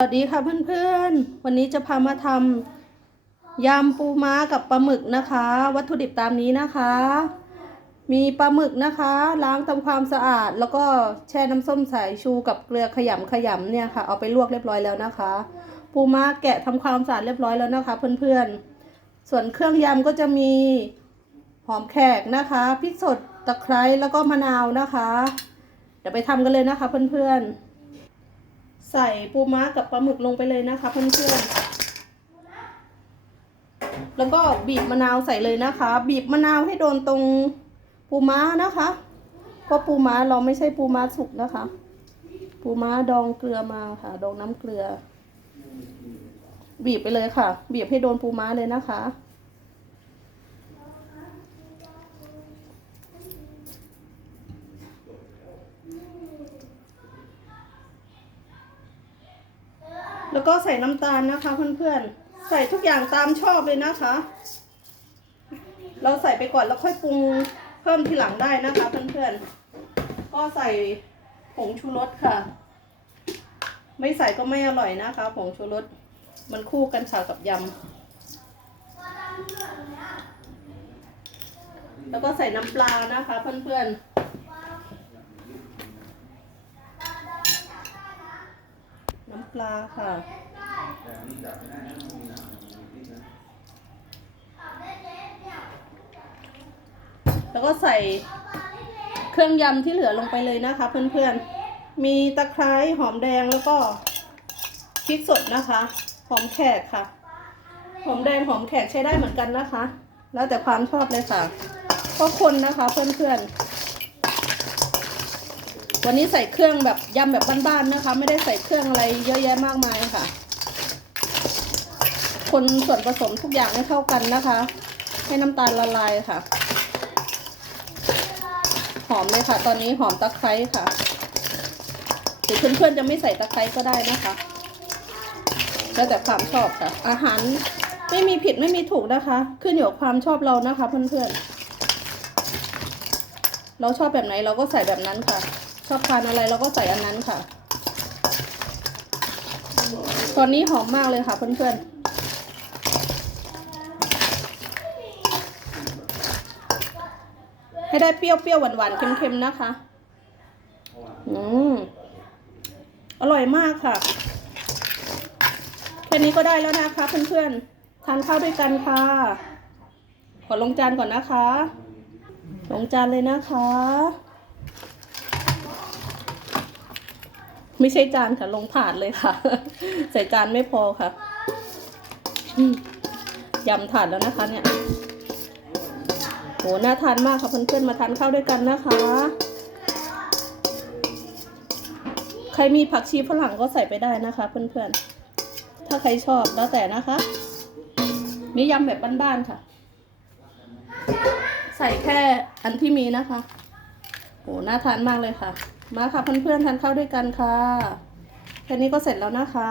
สวัสดีค่ะเพื่อนๆ วันนี้จะพามาทำยำปูม้ากับปลาหมึกนะคะ วัตถุดิบตามนี้นะคะ มีปลาหมึกนะคะ ล้างทำความสะอาด แล้วก็แช่น้ำส้มสายชูกับเกลือขยำขยำเนี่ยค่ะ เอาไปลวกเรียบร้อยแล้วนะคะ ปูม้าแกะทำความสะอาดเรียบร้อยแล้วนะคะ เพื่อนๆ ส่วนเครื่องยำก็จะมีหอมแขกนะคะพริกสดตะไคร้แล้วก็มะนาวนะคะ เดี๋ยวไปทำกันเลยนะคะ เพื่อนๆ ใส่ปูม้ากับปลาหมึกลงไปเลยนะคะเพื่อนๆแล้วก็บีบมะนาวใส่เลยนะคะ บีบมะนาวให้โดนตรงปูม้านะคะเพราะปูม้าเราไม่ใช่ปูม้าสุกนะคะ ปูม้าดองเกลือมาค่ะ ดองน้ำเกลือ บีบไปเลยค่ะ บีบให้โดนปูม้าเลยนะคะ แล้วก็ใส่น้ำตาลนะคะเพื่อนๆ ใส่ทุกอย่างตามชอบเลยนะคะ เราใส่ไปก่อนแล้วค่อยปรุงเพิ่มทีหลังได้นะคะเพื่อนๆ ก็ใส่ผงชูรสค่ะ ไม่ใส่ก็ไม่อร่อยนะคะ ผงชูรสมันคู่กันค่ะกับยำ แล้วก็ใส่น้ำปลานะคะเพื่อนๆำปลาค่ะแล้วก็ใส่เครื่องยำที่เหลือลงไปเลยนะคะ เพื่อนๆ มีตะไคร้หอมแดงแล้วก็พริกสดนะคะ หอมแขกค่ะ หอมแดงหอมแขกใช้ได้เหมือนกันนะคะ แล้วแต่ความชอบเลยค่ะก็คนนะคะเพื่อนๆ วันนี้ใส่เครื่องแบบยำแบบบ้านๆนะคะ ไม่ได้ใส่เครื่องอะไรเยอะแยะมากมายค่ะ คนส่วนผสมทุกอย่างให้เข้ากันนะคะ ให้น้ำตาลละลายค่ะ หอมเลยค่ะ ตอนนี้หอมตะไคร้ค่ะหรือเพื่อนๆจะไม่ใส่ตะไคร้ก็ได้นะคะแล้วแต่ความชอบค่ะ อาหารไม่มีผิดไม่มีถูกนะคะ ขึ้นอยู่กับความชอบเรานะคะ เพื่อนๆเราชอบแบบไหนเราก็ใส่แบบนั้นค่ะ ชอบทานอะไรเราก็ใส่อันนั้นค่ะ ตอนนี้หอมมากเลยค่ะเพื่อนๆให้ได้เปรี้ยวเปรี้ยวหวานหวานๆเค็มๆนะคะ อืม อร่อยมากค่ะ แค่นี้ก็ได้แล้วนะคะเพื่อนๆ ทานข้าวด้วยกันค่ะ ขอลงจานก่อนนะคะ ลงจานเลยนะคะ ไม่ใช่จานค่ะ ลงถาดเลยค่ะ ใส่จานไม่พอค่ะยำถาดแล้วนะคะ เนี่ยโหน่าทานมากค่ะเพื่อนๆมาทานข้าวด้วยกันนะคะ ใครมีผักชีฝรั่งก็ใส่ไปได้นะคะ เพื่อนๆ ถ้าใครชอบแล้วแต่นะคะ มียำแบบบ้านๆค่ะ ใส่แค่อันที่มีนะคะ โหน่าทานมากเลยค่ะ มาค่ะเพื่อนๆทานข้าวด้วยกันค่ะแค่นี้ก็เสร็จแล้วนะคะ